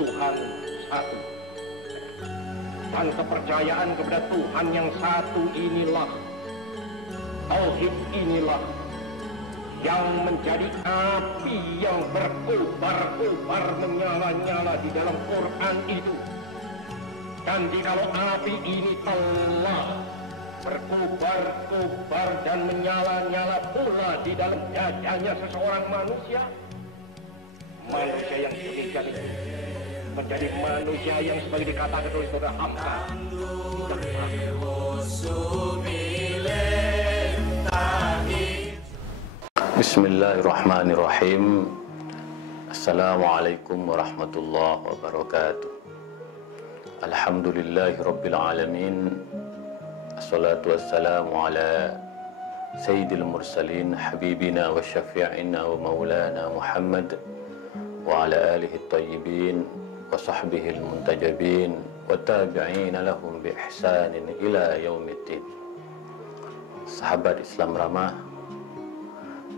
Tuhan satu. Dan kepercayaan kepada Tuhan yang satu inilah, tauhid inilah yang menjadi api yang berkobar-kobar menyala-nyala di dalam Quran itu. Dan jikalau api ini telah berkobar-kobar dan menyala-nyala pula di dalam dadanya seseorang manusia, manusia yang demikian itu menjadi manusia yang sebagai dikatakan oleh saudara Hamka Bismillahirrahmanirrahim. Assalamualaikum warahmatullahi wabarakatuh. Alhamdulillahirabbil alamin. Assalatu wassalamu ala sayyidil mursalin habibina wa syafi'ina wa maulana Muhammad wa ala alihi at-tayyibin wa sahbihi al-muntajabin wa tabi'ina lahum bi ihsanin ila yaumiddin. Sahabat Islam ramah,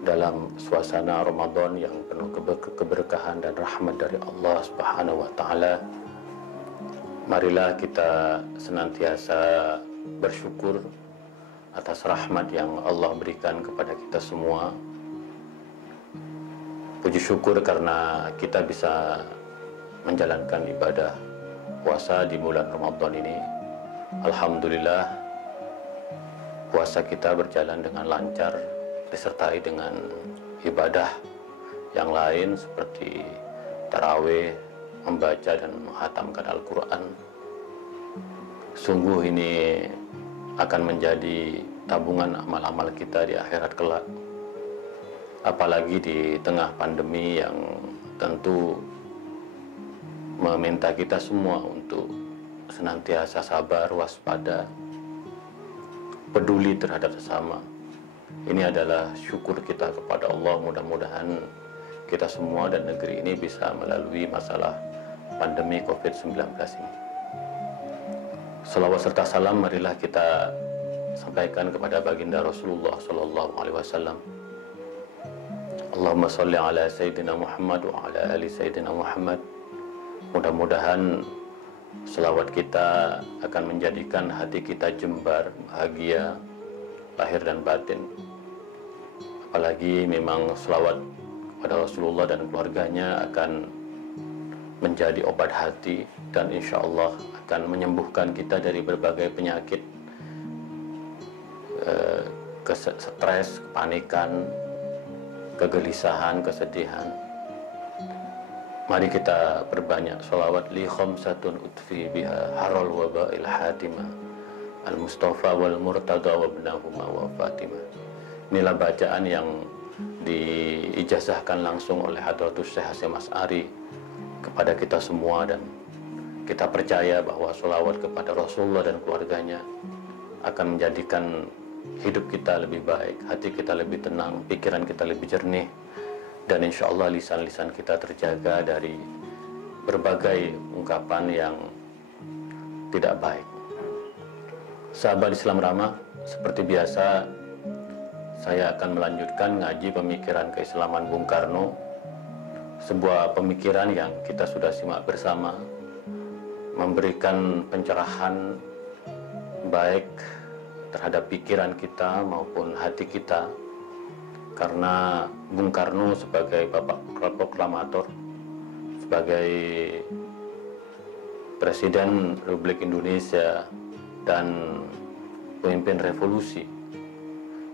dalam suasana Ramadan yang penuh keberkahan dan rahmat dari Allah Subhanahu wa taala, marilah kita senantiasa bersyukur atas rahmat yang Allah berikan kepada kita semua. Puji syukur karena kita bisa menjalankan ibadah puasa di bulan Ramadan ini. Alhamdulillah, puasa kita berjalan dengan lancar, disertai dengan ibadah yang lain seperti tarawih, membaca dan menghatamkan Al-Quran. Sungguh ini akan menjadi tabungan amal-amal kita di akhirat kelak. Apalagi di tengah pandemi yang tentu meminta kita semua untuk senantiasa sabar, waspada, peduli terhadap sesama. Ini adalah syukur kita kepada Allah. Mudah-mudahan kita semua dan negeri ini bisa melalui masalah pandemi COVID-19 ini. Salawat serta salam marilah kita sampaikan kepada baginda Rasulullah sallallahu alaihi wasallam. Allahumma shalli ala sayyidina Muhammad wa ala ali sayyidina Muhammad. Mudah-mudahan selawat kita akan menjadikan hati kita jembar, bahagia, lahir dan batin. Apalagi memang selawat kepada Rasulullah dan keluarganya akan menjadi obat hati dan insya Allah akan menyembuhkan kita dari berbagai penyakit, stres, kepanikan, kegelisahan, kesedihan. Mari kita perbanyak sholawat li khamsatun utfi biha haral waba'il hatimah al-mustafa wal murtada wa ibnahuma wa fatimah. Inilah bacaan yang diijazahkan langsung oleh Hadratus Syekh Hasyim Asy'ari kepada kita semua, dan kita percaya bahwa sholawat kepada Rasulullah dan keluarganya akan menjadikan hidup kita lebih baik, hati kita lebih tenang, pikiran kita lebih jernih, dan insya Allah lisan-lisan kita terjaga dari berbagai ungkapan yang tidak baik. Sahabat Islam ramah, seperti biasa saya akan melanjutkan ngaji pemikiran keislaman Bung Karno, sebuah pemikiran yang kita sudah simak bersama, memberikan pencerahan baik terhadap pikiran kita maupun hati kita. Karena Bung Karno sebagai bapak proklamator, sebagai Presiden Republik Indonesia dan pemimpin revolusi,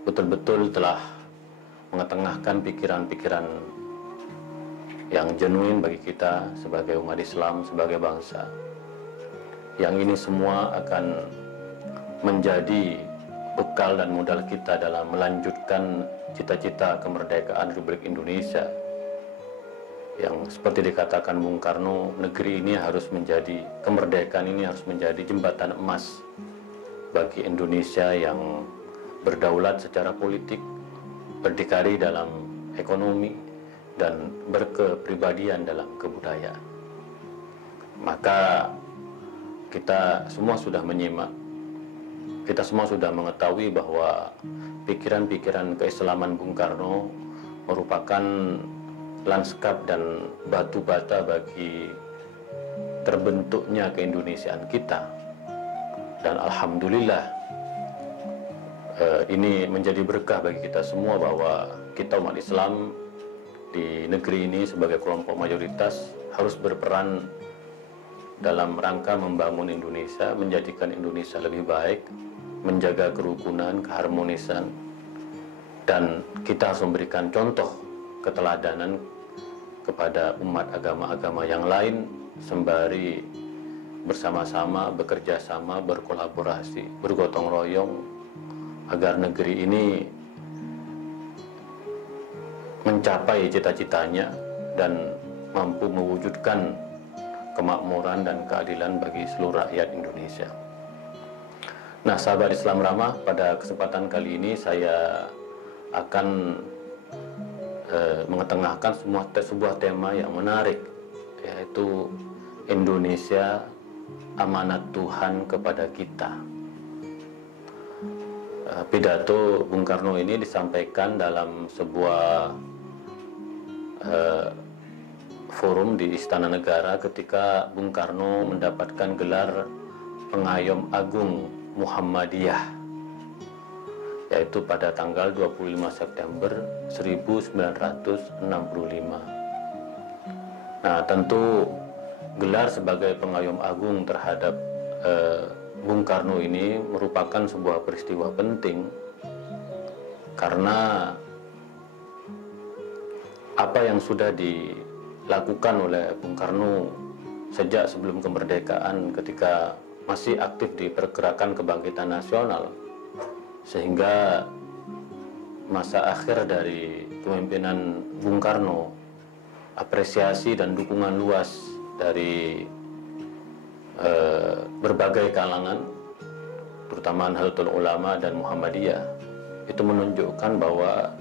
betul-betul telah mengetengahkan pikiran-pikiran yang genuine bagi kita sebagai umat Islam, sebagai bangsa. Yang ini semua akan menjadi bekal dan modal kita dalam melanjutkan cita-cita kemerdekaan Republik Indonesia, yang seperti dikatakan Bung Karno, negeri ini harus menjadi, kemerdekaan ini harus menjadi jembatan emas bagi Indonesia yang berdaulat secara politik, berdikari dalam ekonomi, dan berkepribadian dalam kebudayaan. Maka kita semua sudah menyimak, kita semua sudah mengetahui bahwa pikiran-pikiran keislaman Bung Karno merupakan lanskap dan batu bata bagi terbentuknya keindonesiaan kita. Dan alhamdulillah ini menjadi berkah bagi kita semua bahwa kita umat Islam di negeri ini sebagai kelompok mayoritas harus berperan dalam rangka membangun Indonesia, menjadikan Indonesia lebih baik, menjaga kerukunan, keharmonisan, dan kita harus memberikan contoh keteladanan kepada umat agama-agama yang lain sembari bersama-sama, bekerja sama, berkolaborasi, bergotong royong agar negeri ini mencapai cita-citanya dan mampu mewujudkan kemakmuran dan keadilan bagi seluruh rakyat Indonesia. Nah, sahabat Islam Ramah, pada kesempatan kali ini saya akan mengetengahkan sebuah tema yang menarik, yaitu Indonesia, amanat Tuhan kepada kita. Pidato Bung Karno ini disampaikan dalam sebuah forum di Istana Negara ketika Bung Karno mendapatkan gelar Pengayom Agung Muhammadiyah, yaitu pada tanggal 25 September 1965. Nah, tentu gelar sebagai Pengayom Agung terhadap Bung Karno ini merupakan sebuah peristiwa penting, karena apa yang sudah dilakukan oleh Bung Karno sejak sebelum kemerdekaan ketika masih aktif di pergerakan kebangkitan nasional, sehingga masa akhir dari kepemimpinan Bung Karno, apresiasi dan dukungan luas dari berbagai kalangan, terutama Nahdlatul Ulama dan Muhammadiyah, itu menunjukkan bahwa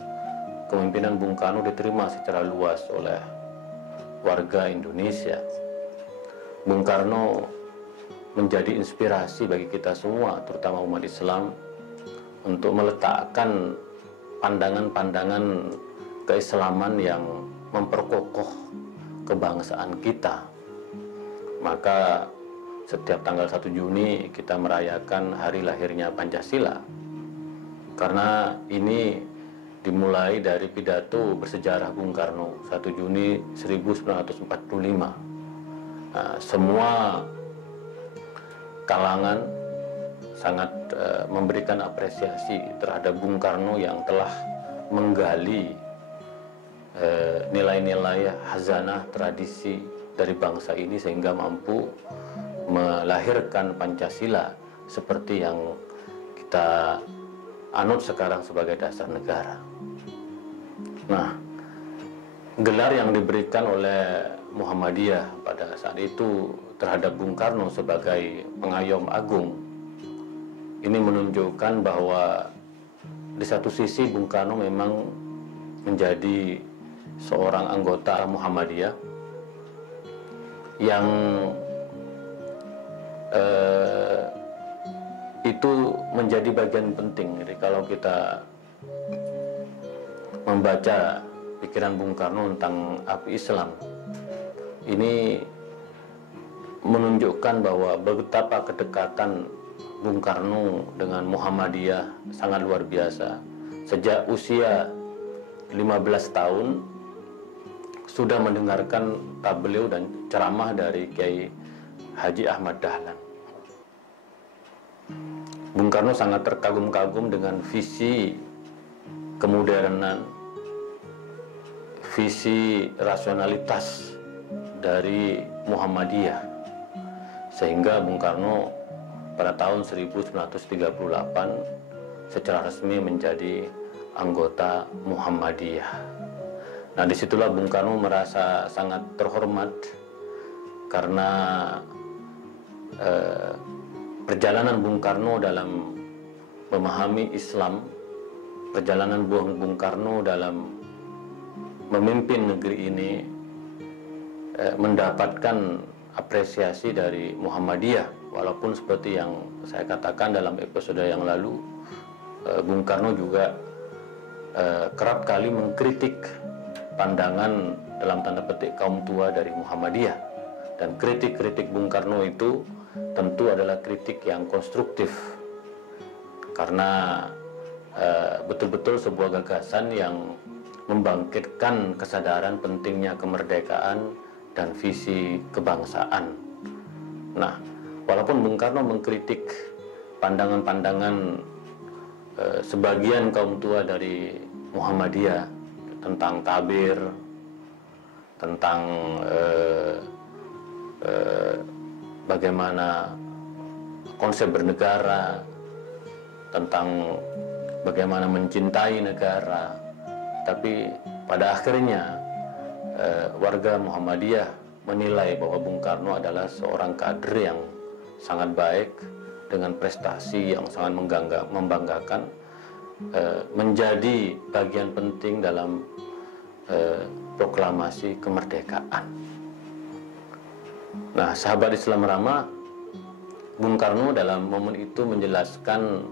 kepemimpinan Bung Karno diterima secara luas oleh warga Indonesia. Bung Karno menjadi inspirasi bagi kita semua, terutama umat Islam, untuk meletakkan pandangan-pandangan keislaman yang memperkokoh kebangsaan kita. Maka setiap tanggal 1 Juni kita merayakan hari lahirnya Pancasila, karena ini dimulai dari pidato bersejarah Bung Karno 1 Juni 1945. Nah, semua kalangan sangat memberikan apresiasi terhadap Bung Karno yang telah menggali nilai-nilai hazanah tradisi dari bangsa ini sehingga mampu melahirkan Pancasila seperti yang kita anut sekarang sebagai dasar negara. Nah, gelar yang diberikan oleh Muhammadiyah pada saat itu terhadap Bung Karno sebagai Pengayom Agung ini menunjukkan bahwa di satu sisi Bung Karno memang menjadi seorang anggota Muhammadiyah yang itu menjadi bagian penting. Jadi kalau kita membaca pikiran Bung Karno tentang api Islam, ini menunjukkan bahwa betapa kedekatan Bung Karno dengan Muhammadiyah sangat luar biasa. Sejak usia 15 tahun sudah mendengarkan tabligh dan ceramah dari Kiai Haji Ahmad Dahlan. Bung Karno sangat terkagum-kagum dengan visi kemodernan, visi rasionalitas dari Muhammadiyah, sehingga Bung Karno pada tahun 1938 secara resmi menjadi anggota Muhammadiyah. Nah, disitulah Bung Karno merasa sangat terhormat karena perjalanan Bung Karno dalam memahami Islam, perjalanan Bung Karno dalam memimpin negeri ini mendapatkan apresiasi dari Muhammadiyah. Walaupun seperti yang saya katakan dalam episode yang lalu, Bung Karno juga kerap kali mengkritik pandangan dalam tanda petik kaum tua dari Muhammadiyah. Dan kritik-kritik Bung Karno itu tentu adalah kritik yang konstruktif, karena betul-betul sebuah gagasan yang membangkitkan kesadaran pentingnya kemerdekaan dan visi kebangsaan. Nah, walaupun Bung Karno mengkritik pandangan-pandangan sebagian kaum tua dari Muhammadiyah tentang tabir, tentang bagaimana konsep bernegara, tentang bagaimana mencintai negara, tapi pada akhirnya warga Muhammadiyah menilai bahwa Bung Karno adalah seorang kader yang sangat baik dengan prestasi yang sangat membanggakan, menjadi bagian penting dalam proklamasi kemerdekaan. Nah, sahabat Islam Rama, Bung Karno dalam momen itu menjelaskan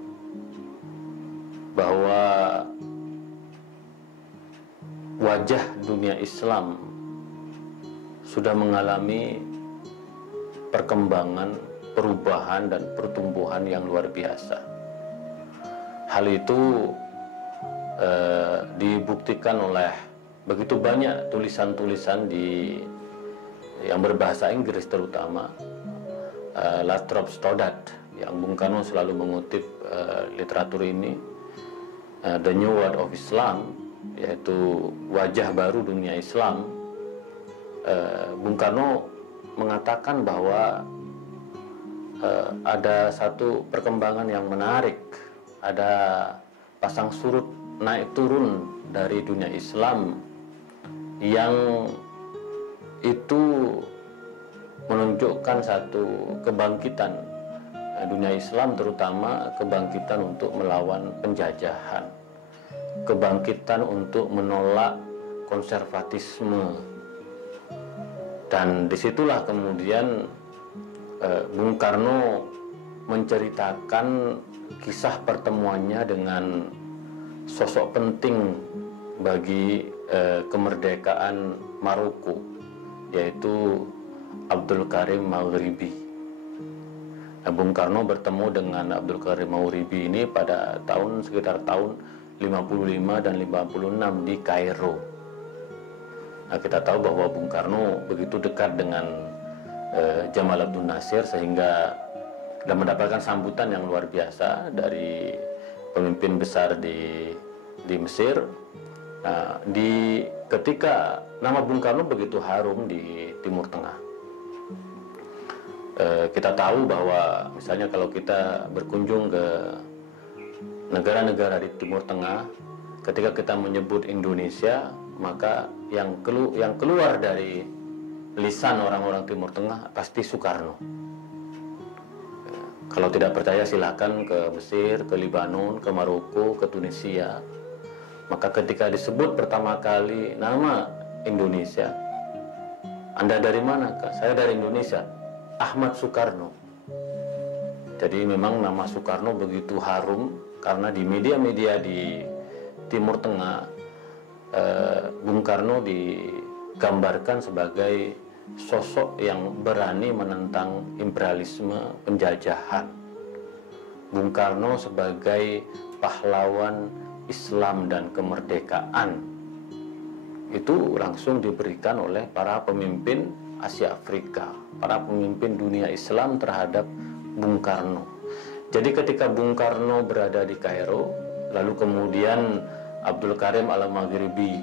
bahwa wajah dunia Islam sudah mengalami perkembangan, perubahan dan pertumbuhan yang luar biasa. Hal itu dibuktikan oleh begitu banyak tulisan-tulisan yang berbahasa Inggris, terutama Lathrop Stoddard, yang Bung Karno selalu mengutip literatur ini, The New World of Islam, yaitu wajah baru dunia Islam. Bung Karno mengatakan bahwa ada satu perkembangan yang menarik, ada pasang surut naik turun dari dunia Islam yang itu menunjukkan satu kebangkitan dunia Islam, terutama kebangkitan untuk melawan penjajahan, kebangkitan untuk menolak konservatisme. Dan disitulah kemudian Bung Karno menceritakan kisah pertemuannya dengan sosok penting bagi kemerdekaan Maroko, yaitu Abdul Karim Maghribi. Bung Karno bertemu dengan Abdul Karim Maghribi ini pada sekitar tahun 55 dan 56 di Kairo. Nah, kita tahu bahwa Bung Karno begitu dekat dengan Jamal Abdel Nasir sehingga dan mendapatkan sambutan yang luar biasa dari pemimpin besar di Mesir. Nah, ketika nama Bung Karno begitu harum di Timur Tengah. Kita tahu bahwa misalnya kalau kita berkunjung ke negara-negara di Timur Tengah, ketika kita menyebut Indonesia, maka yang keluar dari lisan orang-orang Timur Tengah pasti Soekarno. Kalau tidak percaya silakan ke Mesir, ke Lebanon, ke Maroko, ke Tunisia. Maka ketika disebut pertama kali nama Indonesia, Anda dari mana, Kak? Saya dari Indonesia. Ahmad Soekarno. Jadi memang nama Soekarno begitu harum karena di media-media di Timur Tengah Bung Karno digambarkan sebagai sosok yang berani menentang imperialisme penjajahan. Bung Karno sebagai pahlawan Islam dan kemerdekaan. Itu langsung diberikan oleh para pemimpin Asia Afrika, para pemimpin dunia Islam terhadap Bung Karno. Jadi ketika Bung Karno berada di Kairo, lalu kemudian Abdul Karim Al-Maghribi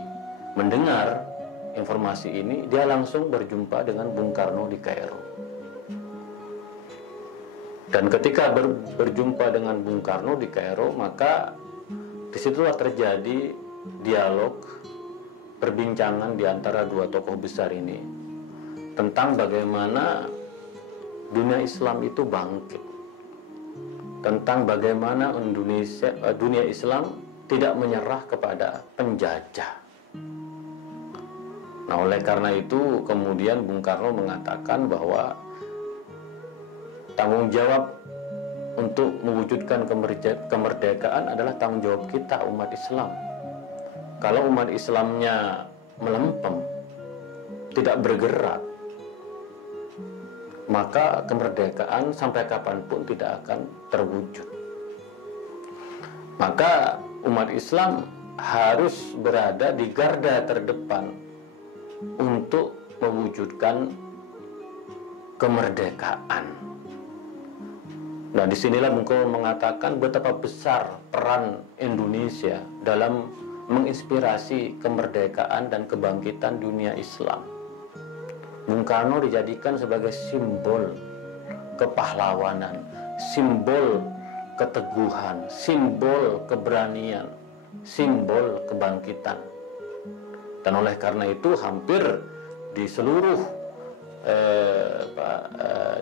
mendengar informasi ini, dia langsung berjumpa dengan Bung Karno di Kairo. Dan ketika berjumpa dengan Bung Karno di Kairo, maka disitulah terjadi dialog, perbincangan di antara dua tokoh besar ini tentang bagaimana dunia Islam itu bangkit, tentang bagaimana dunia Islam tidak menyerah kepada penjajah. Nah, oleh karena itu kemudian Bung Karno mengatakan bahwa tanggung jawab untuk mewujudkan kemerdekaan adalah tanggung jawab kita umat Islam. Kalau umat Islamnya melempem, tidak bergerak, maka kemerdekaan sampai kapanpun tidak akan terwujud. Maka umat Islam harus berada di garda terdepan untuk mewujudkan kemerdekaan. Nah, disinilah Bung Karno mengatakan betapa besar peran Indonesia dalam menginspirasi kemerdekaan dan kebangkitan dunia Islam. Bung Karno dijadikan sebagai simbol kepahlawanan, simbol keteguhan, simbol keberanian, simbol kebangkitan. Dan oleh karena itu hampir di seluruh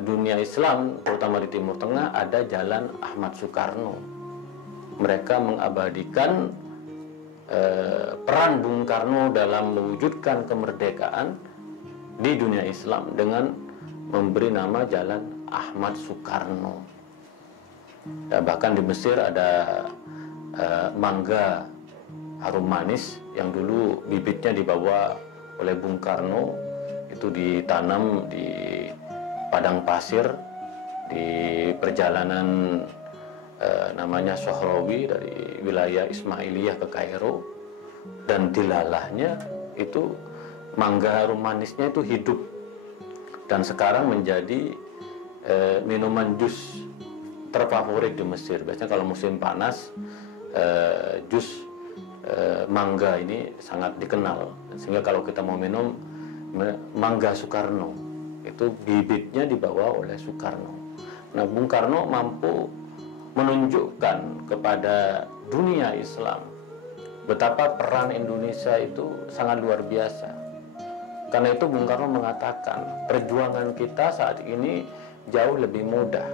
dunia Islam, terutama di Timur Tengah, ada Jalan Ahmad Soekarno. Mereka mengabadikan peran Bung Karno dalam mewujudkan kemerdekaan di dunia Islam dengan memberi nama Jalan Ahmad Soekarno. Ya, bahkan di Mesir ada mangga harum manis yang dulu bibitnya dibawa oleh Bung Karno, itu ditanam di padang pasir di perjalanan namanya Sohrawi dari wilayah Ismailiyah ke Kairo, dan dilalahnya itu mangga harum manisnya itu hidup dan sekarang menjadi minuman jus terfavorit di Mesir. Biasanya kalau musim panas jus mangga ini sangat dikenal, sehingga kalau kita mau minum mangga Soekarno, itu bibitnya dibawa oleh Soekarno. Nah, Bung Karno mampu menunjukkan kepada dunia Islam betapa peran Indonesia itu sangat luar biasa. Karena itu Bung Karno mengatakan perjuangan kita saat ini jauh lebih mudah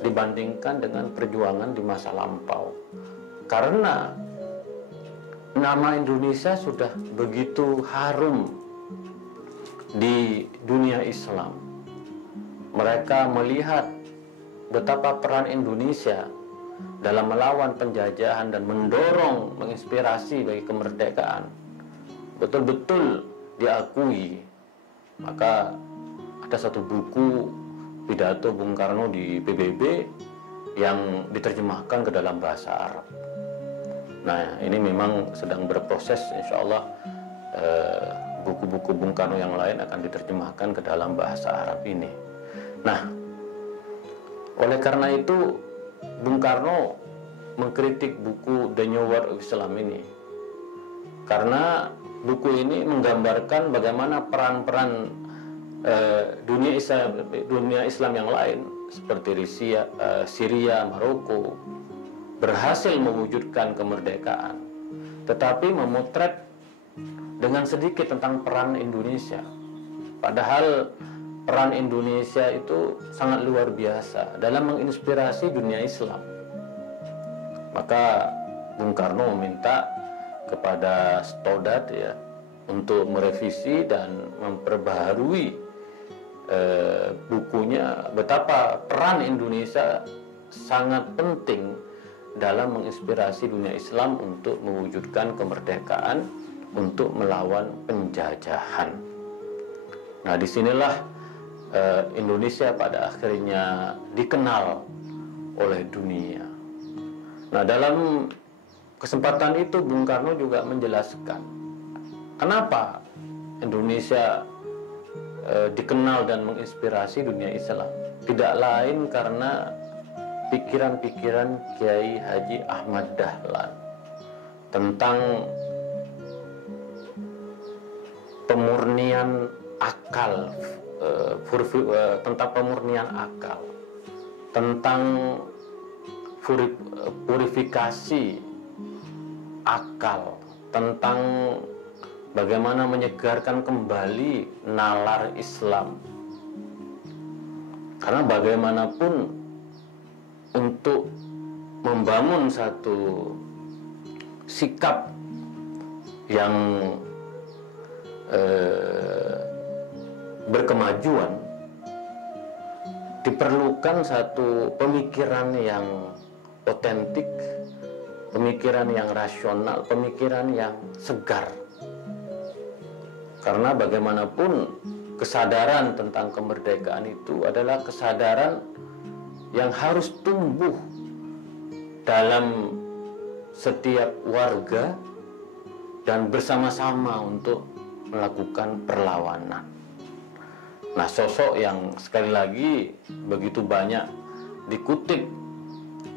dibandingkan dengan perjuangan di masa lampau. Karena nama Indonesia sudah begitu harum di dunia Islam. Mereka melihat betapa peran Indonesia dalam melawan penjajahan dan mendorong, menginspirasi bagi kemerdekaan betul-betul diakui. Maka ada satu buku pidato Bung Karno di PBB yang diterjemahkan ke dalam bahasa Arab. Nah, ini memang sedang berproses, insya Allah buku-buku Bung Karno yang lain akan diterjemahkan ke dalam bahasa Arab ini. Nah, oleh karena itu Bung Karno mengkritik buku The New World of Islam ini, karena buku ini menggambarkan bagaimana peran-peran dunia Islam yang lain seperti Syria, Maroko berhasil mewujudkan kemerdekaan, tetapi memotret dengan sedikit tentang peran Indonesia. Padahal peran Indonesia itu sangat luar biasa dalam menginspirasi dunia Islam. Maka Bung Karno meminta kepada Stoddard ya untuk merevisi dan memperbaharui bukunya, betapa peran Indonesia sangat penting dalam menginspirasi dunia Islam untuk mewujudkan kemerdekaan, untuk melawan penjajahan. Nah, disinilah Indonesia pada akhirnya dikenal oleh dunia. Nah, dalam kesempatan itu Bung Karno juga menjelaskan kenapa Indonesia dikenal dan menginspirasi dunia Islam. Tidak lain karena pikiran-pikiran Kiai Haji Ahmad Dahlan tentang pemurnian akal, tentang pemurnian akal, tentang purifikasi akal, tentang bagaimana menyegarkan kembali nalar Islam. Karena bagaimanapun untuk membangun satu sikap yang berkemajuan, diperlukan satu pemikiran yang otentik, pemikiran yang rasional, pemikiran yang segar. Karena bagaimanapun kesadaran tentang kemerdekaan itu adalah kesadaran yang harus tumbuh dalam setiap warga dan bersama-sama untuk melakukan perlawanan. Nah, sosok yang sekali lagi begitu banyak dikutip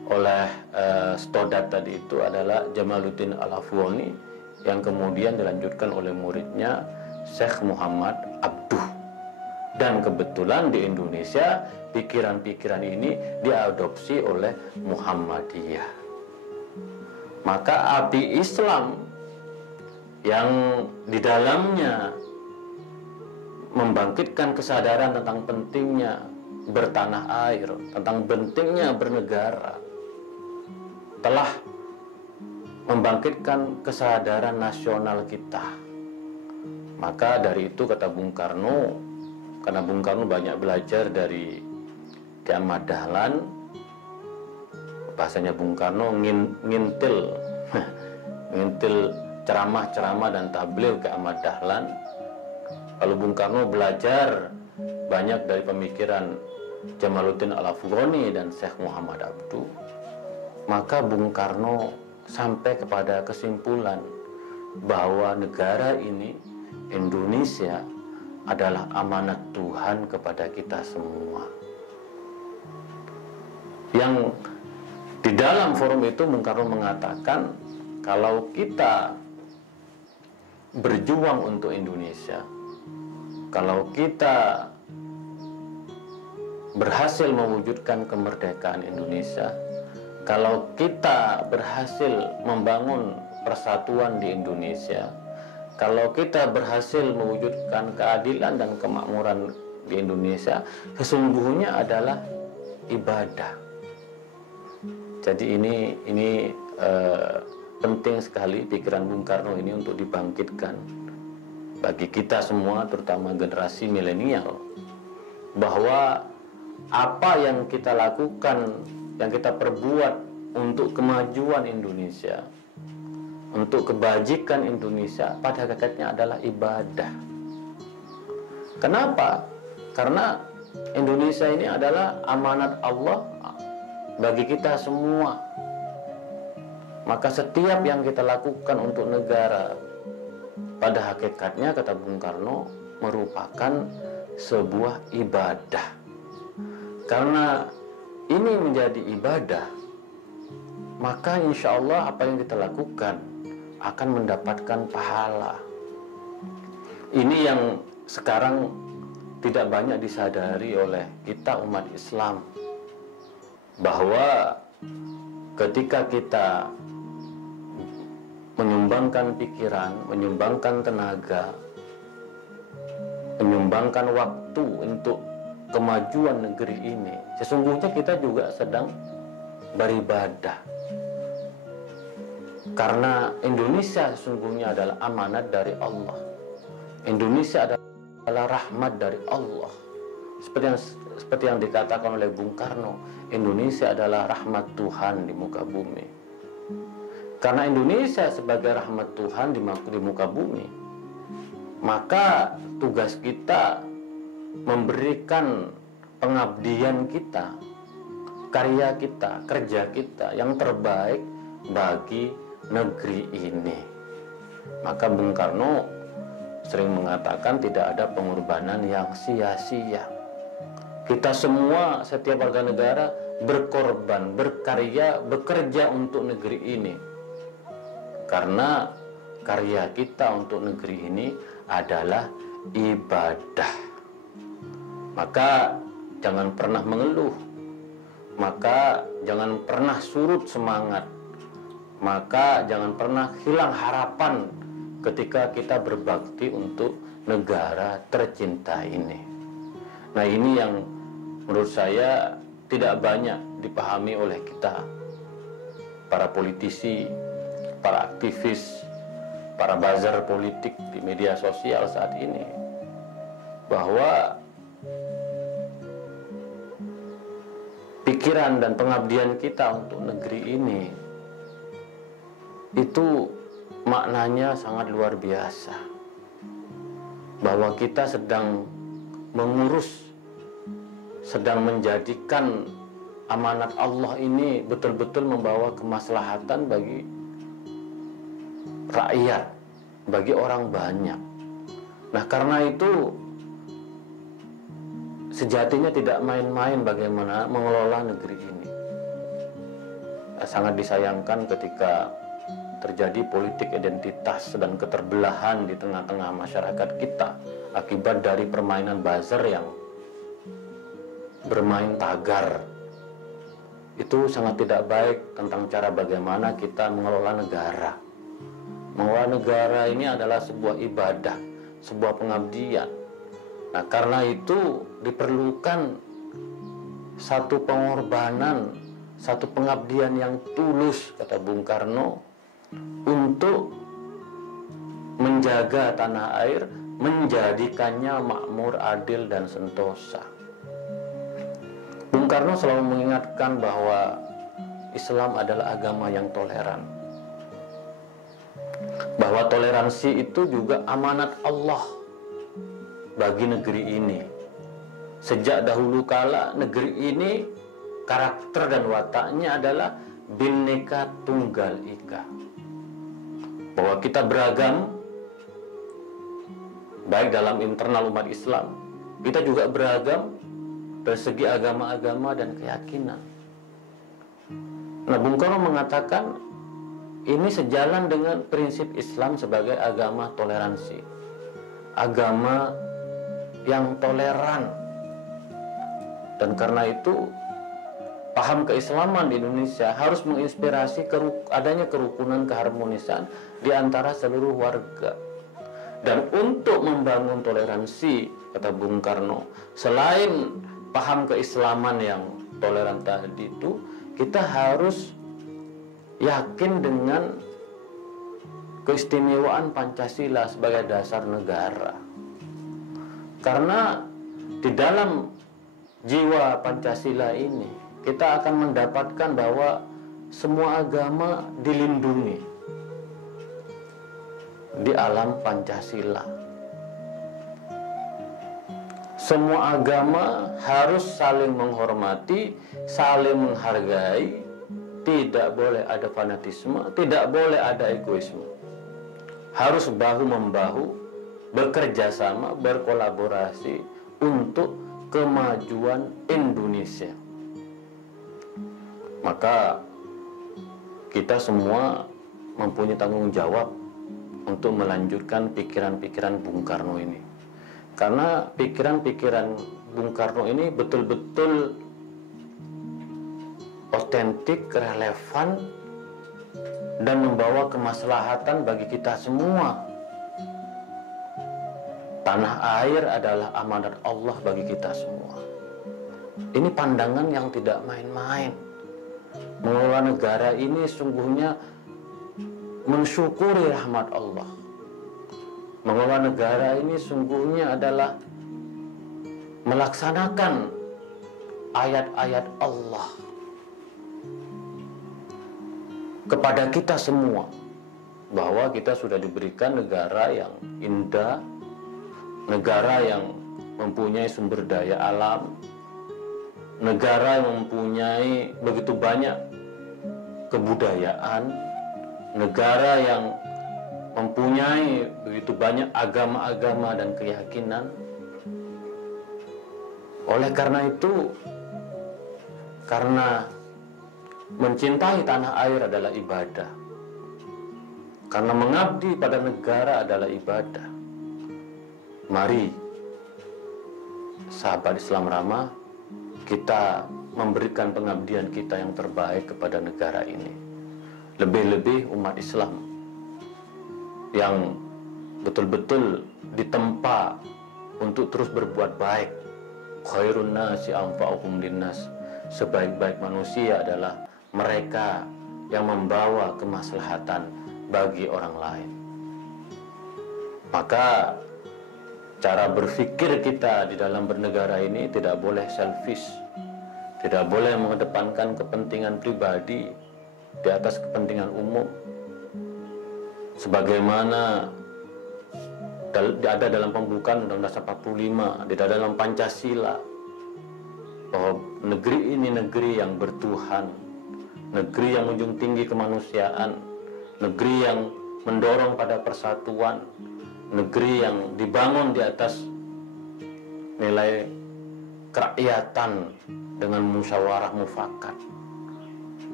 oleh Stodat tadi itu adalah Jamaluddin Al-Afghani, yang kemudian dilanjutkan oleh muridnya Syekh Muhammad Abduh. Dan kebetulan di Indonesia pikiran-pikiran ini diadopsi oleh Muhammadiyah. Maka api Islam yang di dalamnya membangkitkan kesadaran tentang pentingnya bertanah air, tentang pentingnya bernegara, telah membangkitkan kesadaran nasional kita. Maka dari itu kata Bung Karno, karena Bung Karno banyak belajar dari Ki Ahmad Dahlan, bahasanya Bung Karno ngintil ngintil ceramah-ceramah dan tabligh Ki Ahmad Dahlan. Kalau Bung Karno belajar banyak dari pemikiran Jamaluddin Al-Afghani dan Syekh Muhammad Abduh, maka Bung Karno sampai kepada kesimpulan bahwa negara ini, Indonesia, adalah amanat Tuhan kepada kita semua. Yang di dalam forum itu Bung Karno mengatakan, kalau kita berjuang untuk Indonesia, kalau kita berhasil mewujudkan kemerdekaan Indonesia, kalau kita berhasil membangun persatuan di Indonesia, kalau kita berhasil mewujudkan keadilan dan kemakmuran di Indonesia, sesungguhnya adalah ibadah. Jadi ini penting sekali pikiran Bung Karno ini untuk dibangkitkan bagi kita semua, terutama generasi milenial, bahwa apa yang kita lakukan, yang kita perbuat untuk kemajuan Indonesia, untuk kebajikan Indonesia, pada hakikatnya adalah ibadah. Kenapa? Karena Indonesia ini adalah amanat Allah bagi kita semua. Maka setiap yang kita lakukan untuk negara, pada hakikatnya kata Bung Karno, merupakan sebuah ibadah. Karena ini menjadi ibadah, maka insya Allah apa yang kita lakukan akan mendapatkan pahala. Ini yang sekarang tidak banyak disadari oleh kita umat Islam, bahwa ketika kita menyumbangkan pikiran, menyumbangkan tenaga, menyumbangkan waktu untuk kemajuan negeri ini, sesungguhnya kita juga sedang beribadah. Karena Indonesia sesungguhnya adalah amanat dari Allah. Indonesia adalah rahmat dari Allah. Seperti yang dikatakan oleh Bung Karno, Indonesia adalah rahmat Tuhan di muka bumi. Karena Indonesia sebagai rahmat Tuhan di muka bumi, maka tugas kita memberikan pengabdian kita, karya kita, kerja kita yang terbaik bagi negeri ini. Maka Bung Karno sering mengatakan tidak ada pengorbanan yang sia-sia. Kita semua, setiap warga negara berkorban, berkarya, bekerja untuk negeri ini. Karena karya kita untuk negeri ini adalah ibadah. Maka jangan pernah mengeluh, maka jangan pernah surut semangat, maka jangan pernah hilang harapan ketika kita berbakti untuk negara tercinta ini. Nah, ini yang menurut saya tidak banyak dipahami oleh kita, para politisi, para aktivis, para buzzer politik di media sosial saat ini, bahwa pikiran dan pengabdian kita untuk negeri ini itu maknanya sangat luar biasa. Bahwa kita sedang mengurus, sedang menjadikan amanat Allah ini betul-betul membawa kemaslahatan bagi rakyat, bagi orang banyak. Nah, karena itu sejatinya tidak main-main bagaimana mengelola negeri ini. Sangat disayangkan ketika terjadi politik identitas dan keterbelahan di tengah-tengah masyarakat kita akibat dari permainan buzzer yang bermain tagar. Itu sangat tidak baik tentang cara bagaimana kita mengelola negara. Mengelola negara ini adalah sebuah ibadah, sebuah pengabdian. Nah, karena itu diperlukan satu pengorbanan, satu pengabdian yang tulus, kata Bung Karno, untuk menjaga tanah air, menjadikannya makmur, adil, dan sentosa. Bung Karno selalu mengingatkan bahwa Islam adalah agama yang toleran, bahwa toleransi itu juga amanat Allah bagi negeri ini. Sejak dahulu kala negeri ini karakter dan wataknya adalah Bhinneka Tunggal Ika, bahwa kita beragam, baik dalam internal umat Islam, kita juga beragam dari segi agama-agama dan keyakinan. Nah, Bung Karno mengatakan ini sejalan dengan prinsip Islam sebagai agama toleransi, agama yang toleran. Dan karena itu paham keislaman di Indonesia harus menginspirasi adanya kerukunan, keharmonisan di antara seluruh warga. Dan untuk membangun toleransi, kata Bung Karno, selain paham keislaman yang toleran tadi itu, kita harus yakin dengan keistimewaan Pancasila sebagai dasar negara. Karena di dalam jiwa Pancasila ini kita akan mendapatkan bahwa semua agama dilindungi di alam Pancasila. Semua agama harus saling menghormati, saling menghargai, tidak boleh ada fanatisme, tidak boleh ada egoisme. Harus bahu-membahu, bekerja sama, berkolaborasi untuk kemajuan Indonesia. Maka kita semua mempunyai tanggung jawab untuk melanjutkan pikiran-pikiran Bung Karno ini. Karena pikiran-pikiran Bung Karno ini betul-betul otentik, relevan, dan membawa kemaslahatan bagi kita semua. Tanah air adalah amanat Allah bagi kita semua. Ini pandangan yang tidak main-main. Mengelola negara ini sungguhnya mensyukuri rahmat Allah. Mengelola negara ini sungguhnya adalah melaksanakan ayat-ayat Allah kepada kita semua, bahwa kita sudah diberikan negara yang indah, negara yang mempunyai sumber daya alam, negara yang mempunyai begitu banyak kebudayaan, negara yang mempunyai begitu banyak agama-agama dan keyakinan. Oleh karena itu, karena mencintai tanah air adalah ibadah, karena mengabdi pada negara adalah ibadah, mari sahabat Islam Ramah, kita memberikan pengabdian kita yang terbaik kepada negara ini. Lebih-lebih umat Islam yang betul-betul ditempa untuk terus berbuat baik. Khairun nasi anfa'uhum linnas. Sebaik-baik manusia adalah mereka yang membawa kemaslahatan bagi orang lain. Maka cara berpikir kita di dalam bernegara ini tidak boleh selfish, tidak boleh mengedepankan kepentingan pribadi di atas kepentingan umum. Sebagaimana ada dalam pembukaan Undang-Undang 45, di dalam Pancasila, bahwa negeri ini negeri yang bertuhan, negeri yang menjunjung tinggi kemanusiaan, negeri yang mendorong pada persatuan, negeri yang dibangun di atas nilai kerakyatan dengan musyawarah mufakat,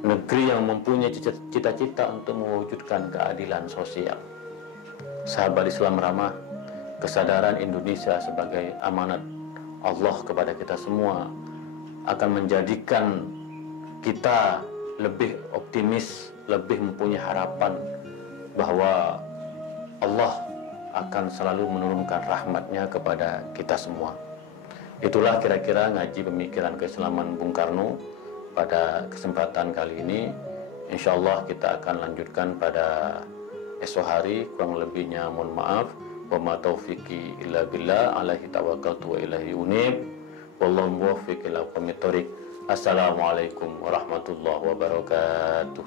negeri yang mempunyai cita-cita untuk mewujudkan keadilan sosial. Sahabat Islam ramah, kesadaran Indonesia sebagai amanat Allah kepada kita semua akan menjadikan kita lebih optimis, lebih mempunyai harapan bahwa Allah akan selalu menurunkan rahmatnya kepada kita semua. Itulah kira-kira ngaji pemikiran keislaman Bung Karno pada kesempatan kali ini. Insya Allah kita akan lanjutkan pada esok hari. Kurang lebihnya mohon maaf. Wa ma taufiqi illa billah, alaihi tawakkaltu wa ilaihi unib. Wallahu muwaffiq ila aqwamit thoriq. Assalamualaikum warahmatullahi wabarakatuh.